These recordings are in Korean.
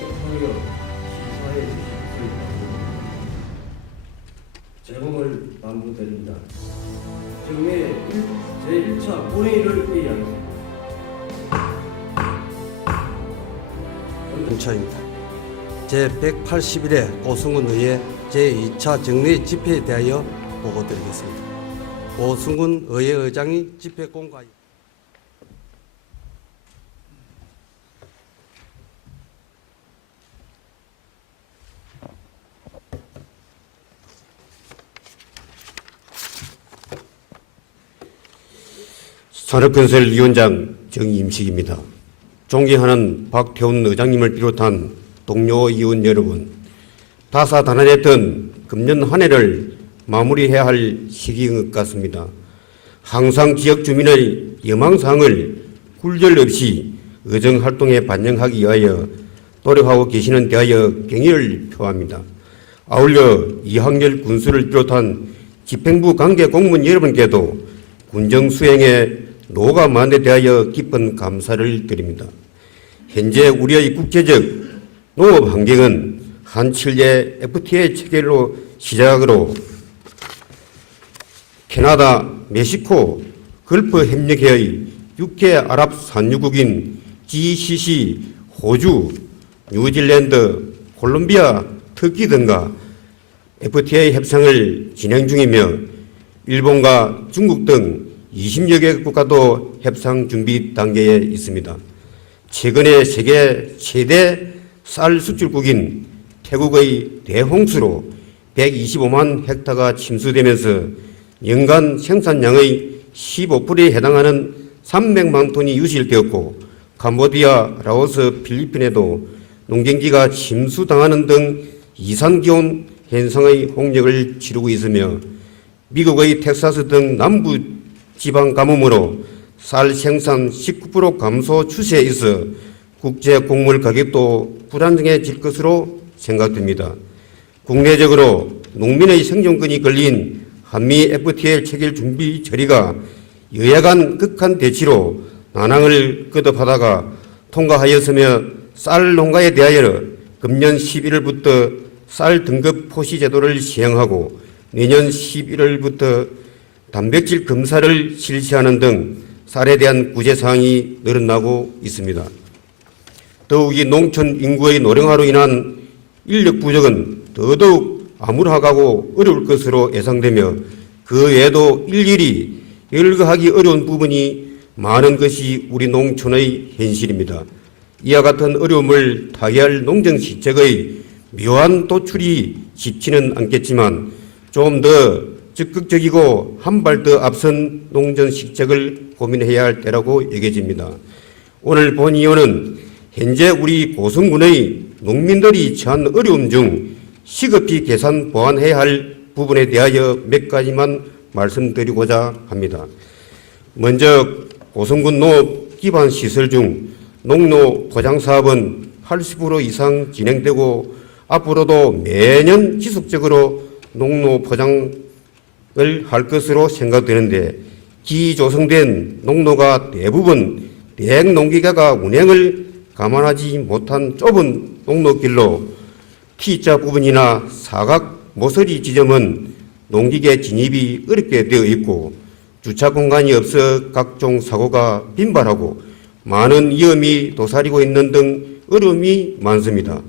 접하여 시사해 주실 제공을 당부드립니다. 정례 제1차 본회의를 회의하겠습니다. 공차입니다. 제181회 고승훈 의회 제2차 정례 집회에 대하여 보고드리겠습니다. 고승훈 의회 의장이 집회 공가 산업건설 위원장 정임식입니다. 존경하는 박태훈 의장님을 비롯한 동료 의원 여러분, 다사다난했던 금년 한 해를 마무리해야 할 시기인 것 같습니다. 항상 지역 주민의 여망사항을 굴절 없이 의정 활동에 반영하기 위하여 노력하고 계시는 대하여 경의를 표합니다. 아울러 이학열 군수를 비롯한 집행부 관계 공무원 여러분께도 군정 수행에 노가 많은 데 대하여 깊은 감사를 드립니다. 현재 우리의 국제적 농업 환경은 한칠의 FTA 체결로 시작으로 캐나다, 멕시코, 걸프 협력회의 6개 아랍 산유국인 GCC, 호주, 뉴질랜드, 콜롬비아, 터키 등과 FTA 협상을 진행 중이며 일본과 중국 등 20여 개 국가도 협상 준비 단계에 있습니다. 최근에 세계 최대 쌀 수출국인 태국의 대홍수로 125만 헥타가 침수되면서 연간 생산량의 15%에 해당하는 300만 톤이 유실되었고 캄보디아, 라오스, 필리핀에도 농경지가 침수당하는 등 이산기온 현상의 홍역을 치르고 있으며 미국의 텍사스 등 남부 지방 가뭄으로 쌀 생산 19% 감소 추세에 있어 국제 곡물 가격도 불안정해질 것으로 생각됩니다. 국내적으로 농민의 생존권이 걸린 한미 FTA 체결 준비 처리가 여야 간 극한 대치로 난항을 거듭하다가 통과하였으며 쌀 농가에 대하여 금년 11월부터 쌀 등급 포시 제도를 시행하고 내년 11월부터 단백질 검사를 실시하는 등 쌀에 대한 구제 사항이 늘어나고 있습니다. 더욱이 농촌 인구의 노령화로 인한 인력 부족은 더더욱 암울하고 어려울 것으로 예상되며 그 외에도 일일이 열거하기 어려운 부분이 많은 것이 우리 농촌의 현실입니다. 이와 같은 어려움을 타개할 농정 시책의 묘한 도출이 쉽지는 않겠지만 좀더 적극적이고 한 발 더 앞선 농전 시책을 고민해야 할 때라고 여겨집니다. 오늘 본의원은 현재 우리 고성군의 농민들이 처한 어려움 중 시급히 개선 보완해야 할 부분에 대하여 몇 가지만 말씀드리고자 합니다. 먼저 고성군 농업 기반 시설 중 농로 포장 사업은 80% 이상 진행되고 앞으로도 매년 지속적으로 농로 포장을 할 것으로 생각되는데 기조성된 농로가 대부분 대농기계가 운행을 감안하지 못한 좁은 농로길로 T자 부분이나 사각 모서리 지점은 농기계 진입이 어렵게 되어 있고 주차 공간이 없어 각종 사고가 빈발하고 많은 위험이 도사리고 있는 등 어려움이 많습니다.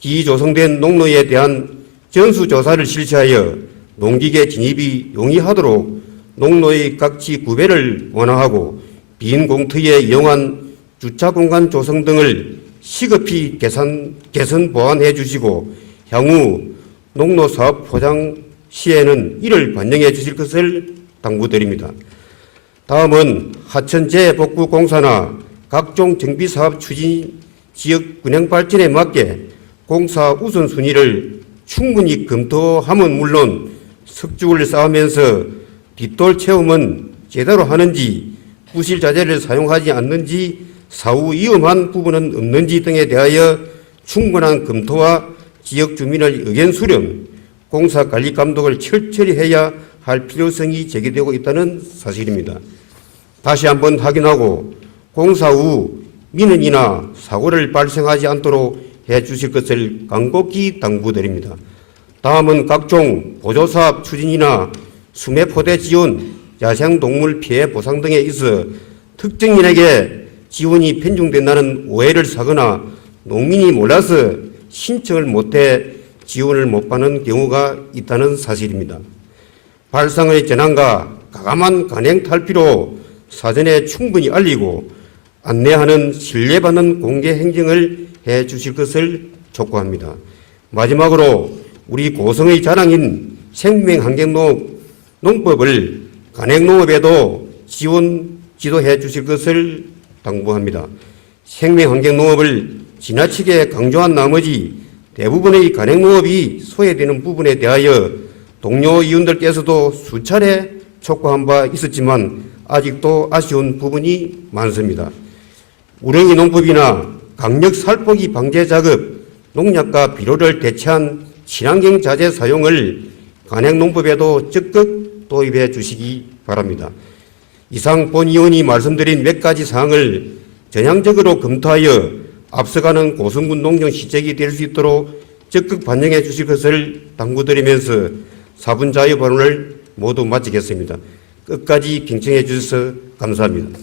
기조성된 농로에 대한 전수조사를 실시하여 농기계 진입이 용이하도록 농로의 각지 구배를 완화하고 빈 공터에 이용한 주차 공간 조성 등을 시급히 개선, 개선 보완해 주시고 향후 농로 사업 포장 시에는 이를 반영해 주실 것을 당부드립니다. 다음은 하천 재복구 공사나 각종 정비 사업 추진 지역 균형 발전에 맞게 공사 우선순위를 충분히 검토함은 물론 석죽을 쌓으면서 뒷돌 채움은 제대로 하는지 부실 자재를 사용하지 않는지 사후 위험한 부분은 없는지 등에 대하여 충분한 검토와 지역 주민의 의견 수렴, 공사 관리 감독을 철저히 해야 할 필요성이 제기되고 있다는 사실입니다. 다시 한번 확인하고 공사 후 민원이나 사고를 발생하지 않도록 해 주실 것을 간곡히 당부드립니다. 다음은 각종 보조사업 추진이나 수매포대 지원, 야생동물 피해 보상 등에 있어 특정인에게 지원이 편중된다는 오해를 사거나 농민이 몰라서 신청을 못해 지원을 못 받는 경우가 있다는 사실입니다. 발상의 전환과 가감한 간행 탈피로 사전에 충분히 알리고 안내하는 신뢰받는 공개 행정을 해 주실 것을 촉구합니다. 마지막으로 우리 고성의 자랑인 생명환경농업 농법을 간행농업에도 지원 지도해 주실 것을 당부합니다. 생명환경농업을 지나치게 강조한 나머지 대부분의 간행농업이 소외되는 부분에 대하여 동료 의원들께서도 수차례 촉구한 바 있었지만 아직도 아쉬운 부분이 많습니다. 우렁이 농법이나 강력 살포기 방제 작업, 농약과 비료를 대체한 친환경 자재 사용을 간행 농법에도 적극 도입해 주시기 바랍니다. 이상 본 의원이 말씀드린 몇 가지 사항을 전향적으로 검토하여 앞서가는 고성군 농경 시책이 될 수 있도록 적극 반영해 주실 것을 당부드리면서 4분 자유 발언을 모두 마치겠습니다. 끝까지 경청해 주셔서 감사합니다.